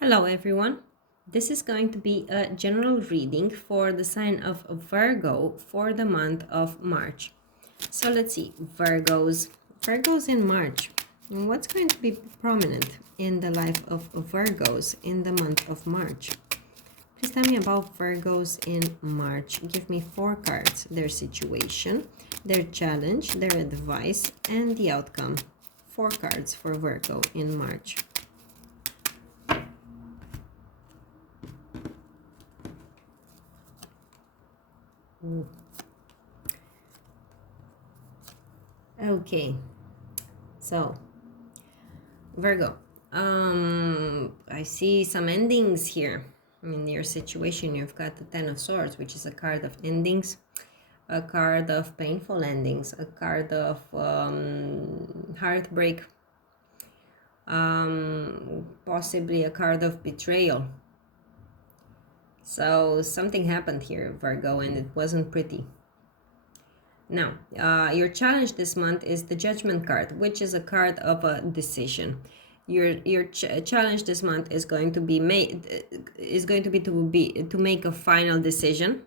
Hello everyone. This is going to be a general reading for the sign of Virgo for the month of March. So let's see, Virgos in March. And what's going to be prominent in the life of Virgos in the month of March? Please tell me about Virgos in March. Give me 4 cards, their situation, their challenge, their advice, and the outcome. 4 cards for Virgo in March. Okay, so Virgo, I see some endings here in your situation. You've got the Ten of Swords, which is a card of endings, a card of painful endings, a card of heartbreak, possibly a card of betrayal. So something happened here, Virgo, and it wasn't pretty. Now, your challenge this month is the Judgment card, which is a card of a decision. Your challenge this month is going to be to make a final decision,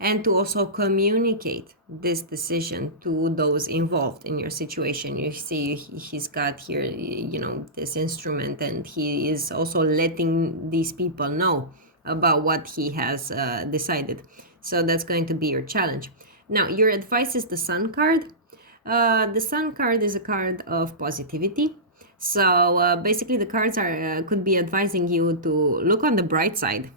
and to also communicate this decision to those involved in your situation. You see, he's got here, this instrument, and he is also letting these people know about what he has decided. So that's going to be your challenge. Now, your advice is the Sun card. The Sun card is a card of positivity. So basically, the cards could be advising you to look on the bright side.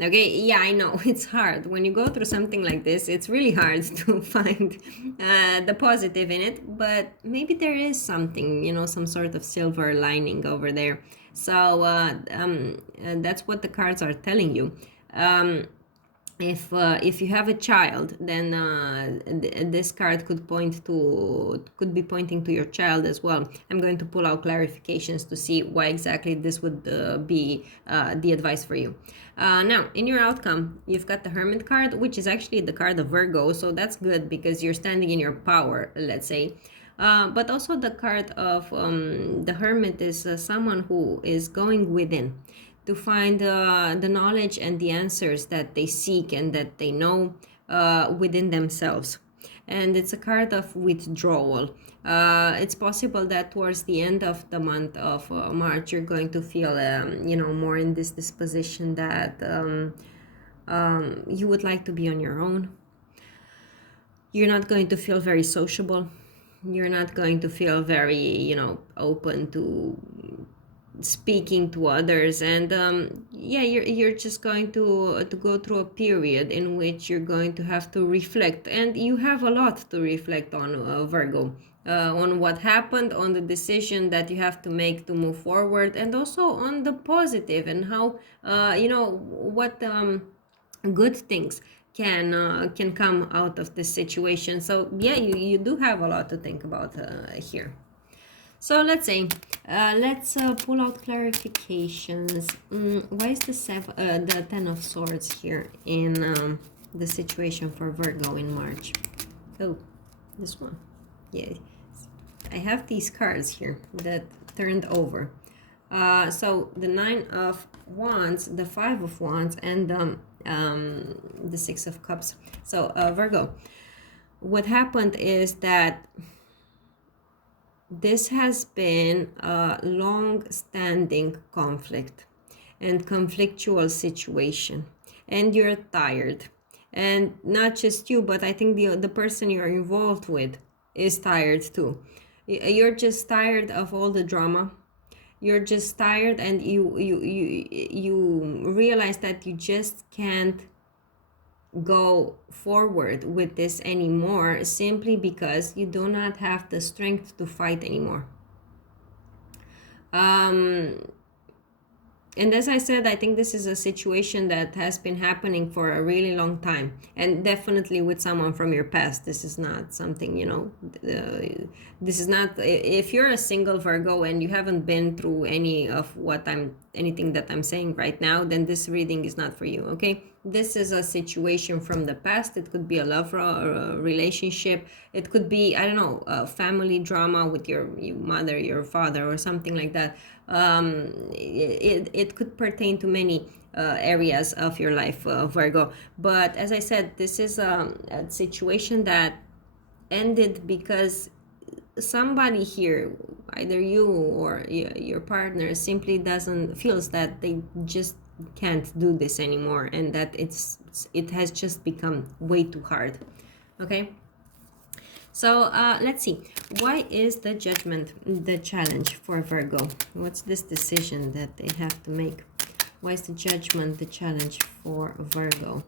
Okay, yeah, I know it's hard when you go through something like this. It's really hard to find the positive in it, but maybe there is something, some sort of silver lining over there. So that's what the cards are telling you. If you have a child, then this card could be pointing to your child as well. I'm going to pull out clarifications to see why exactly this would be the advice for you. Now, in your outcome, you've got the Hermit card, which is actually the card of Virgo, so that's good because you're standing in your power, let's say. But also the card of the Hermit is someone who is going within to find the knowledge and the answers that they seek and that they know within themselves. And it's a card of withdrawal. It's possible that towards the end of the month of March, you're going to feel, more in this disposition that you would like to be on your own. You're not going to feel very sociable. You're not going to feel very, open to speaking to others, and you're just going to go through a period in which you're going to have to reflect, and you have a lot to reflect on, Virgo, on what happened, on the decision that you have to make to move forward, and also on the positive and how what good things can come out of this situation. So yeah, you do have a lot to think about here. So let's pull out clarifications. Why is the Ten of Swords here in the situation for Virgo in March? Oh, this one. Yeah, I have these cards here that turned over. So the Nine of Wands, the Five of Wands, and the Six of Cups. So Virgo, what happened is that this has been a long-standing conflict and conflictual situation, and you're tired. And not just you, but I think the person you're involved with is tired too. You're just tired of all the drama. You're just tired, and you realize that you just can't go forward with this anymore, simply because you do not have the strength to fight anymore. And as I said, I think this is a situation that has been happening for a really long time, and definitely with someone from your past. This is not something, this is not, if you're a single Virgo and you haven't been through anything that I'm saying right now, then this reading is not for you, okay? this is a situation from the past. It could be a love relationship. It could be, I don't know, a family drama with your mother, your father, or something like that. It could pertain to many areas of your life, Virgo. But as I said, this is a situation that ended because somebody here, either you or your partner, simply doesn't feels that they just can't do this anymore, and that it has just become way too hard. Okay, so let's see, why is the judgment the challenge for Virgo? What's this decision that they have to make? Why is the judgment the challenge for Virgo?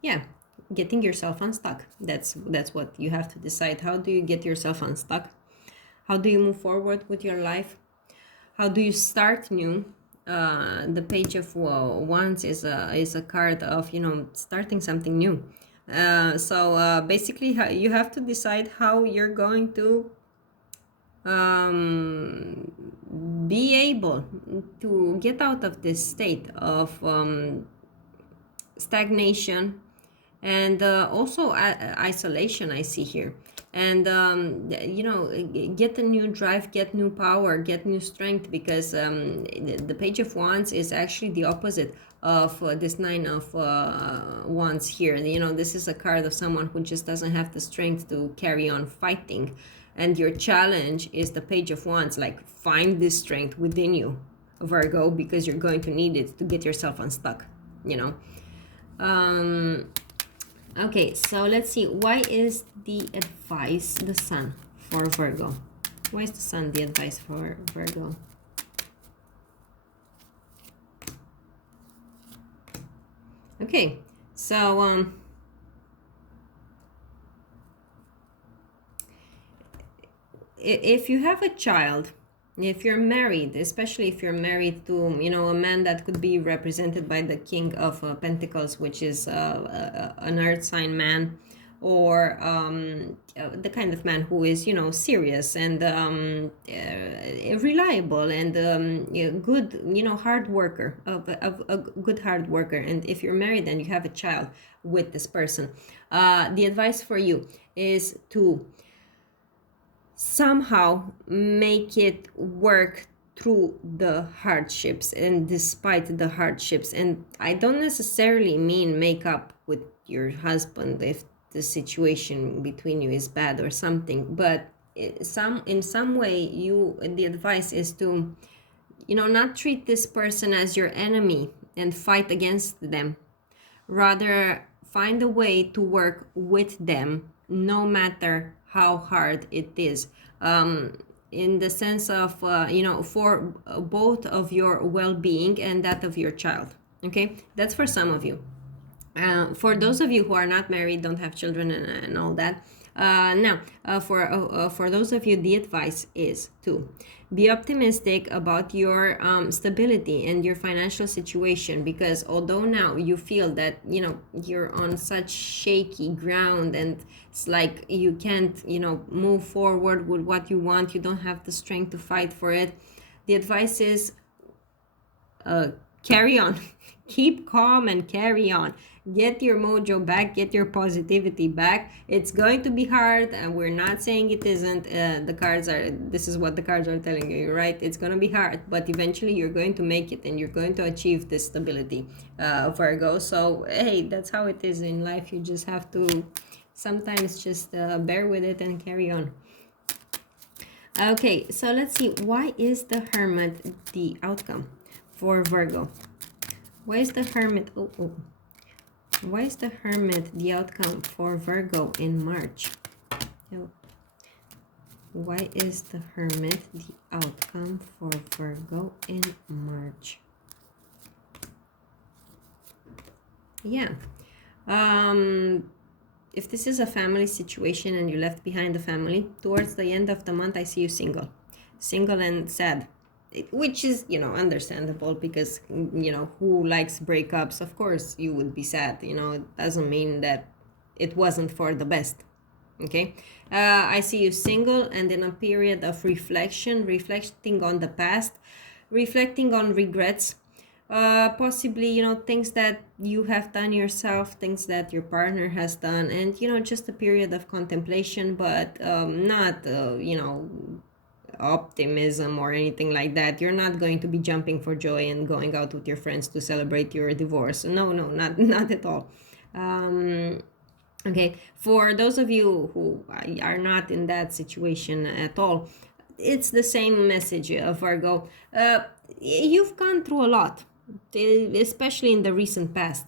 Yeah, getting yourself unstuck. That's what you have to decide. How do you get yourself unstuck? How do you move forward with your life? How do you start new? The Page of Wands is a card of, you know, starting something new. So basically, you have to decide how you're going to be able to get out of this state of stagnation and also isolation, I see here. And you know, get a new drive, get new power, get new strength, because the Page of Wands is actually the opposite of this Nine of Wands here. You know, this is a card of someone who just doesn't have the strength to carry on fighting, and your challenge is the Page of Wands. Like, find this strength within you, Virgo, because you're going to need it to get yourself unstuck, you know. Okay, so let's see, why is the advice the Sun for Virgo? Why is the Sun the advice for Virgo? Okay, so if you have a child, if you're married, especially if you're married to, you know, a man that could be represented by the King of Pentacles, which is an earth sign man, or the kind of man who is, you know, serious and reliable and good, you know, hard worker, a good hard worker. And if you're married and you have a child with this person, the advice for you is to somehow make it work through the hardships and despite the hardships. And I don't necessarily mean make up with your husband if the situation between you is bad or something, but in some way, the advice is to, you know, not treat this person as your enemy and fight against them. Rather, find a way to work with them no matter how hard it is, in the sense of you know, for both of your well-being and that of your child. Okay, that's for some of you. For those of you who are not married, don't have children, and all that, now for those of you, the advice is to be optimistic about your stability and your financial situation, because although now you feel that, you know, you're on such shaky ground and it's like you can't, you know, move forward with what you want, you don't have the strength to fight for it, the advice is carry on. Keep calm and carry on. Get your mojo back, get your positivity back. It's going to be hard, and we're not saying it isn't. This is what the cards are telling you, right? It's going to be hard, but eventually you're going to make it and you're going to achieve this stability, Virgo. So, hey, that's how it is in life. You just have to sometimes just bear with it and carry on. Okay, so let's see. Why is the Hermit the outcome for Virgo? Why is the Hermit... Why is the Hermit the outcome for Virgo in March? Why is the Hermit the outcome for Virgo in March? Yeah. If this is a family situation and you left behind the family, towards the end of the month, I see you single. Single and sad. Which is, you know, understandable, because, you know, who likes breakups? Of course you would be sad. You know, it doesn't mean that it wasn't for the best. Okay, I see you single and in a period of reflecting on the past. reflecting on regrets, possibly, you know, things that you have done yourself, things that your partner has done, and, you know, just a period of contemplation, but not, you know, optimism or anything like that. You're not going to be jumping for joy and going out with your friends to celebrate your divorce. No, no, not not at all. um, okay, for those of you who are not in that situation at all, it's the same message, Virgo. You've gone through a lot, especially in the recent past,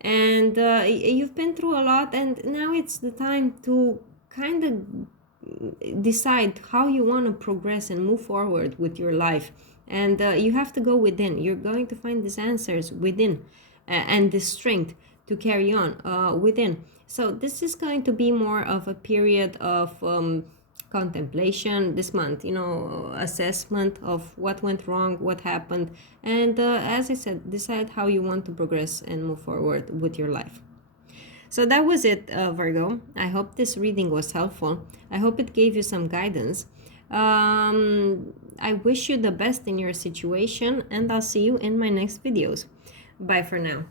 and you've been through a lot, and now it's the time to kind of decide how you want to progress and move forward with your life. And you have to go within. You're going to find these answers within, and the strength to carry on within. So this is going to be more of a period of contemplation this month, you know, assessment of what went wrong, what happened, and as I said, decide how you want to progress and move forward with your life. So that was it, Virgo. I hope this reading was helpful. I hope it gave you some guidance. I wish you the best in your situation, and I'll see you in my next videos. Bye for now.